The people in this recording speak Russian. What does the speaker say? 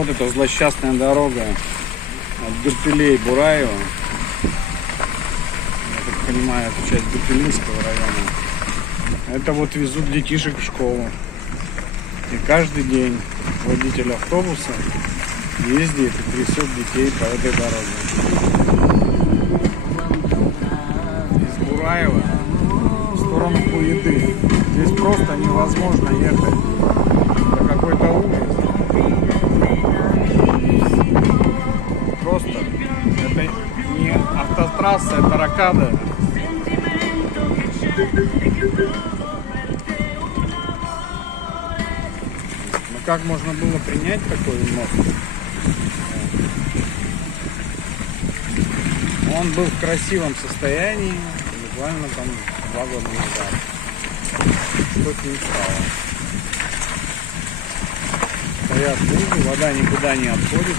Вот эта злосчастная дорога от Гюртюлей Бураева. Я так понимаю, это часть Гюртюлинского района. Это вот везут детишек в школу. И каждый день водитель автобуса ездит и трясет детей по этой дороге. Из Бураева в сторону Хуеты. Здесь просто невозможно ехать. Это какой-то ужас. Просто это не автотрасса, это ракада. Ну как можно было принять такой мост? Он был в красивом состоянии буквально там 2 года назад. Что с ним стало? Стоят лужи, вода никуда не отходит.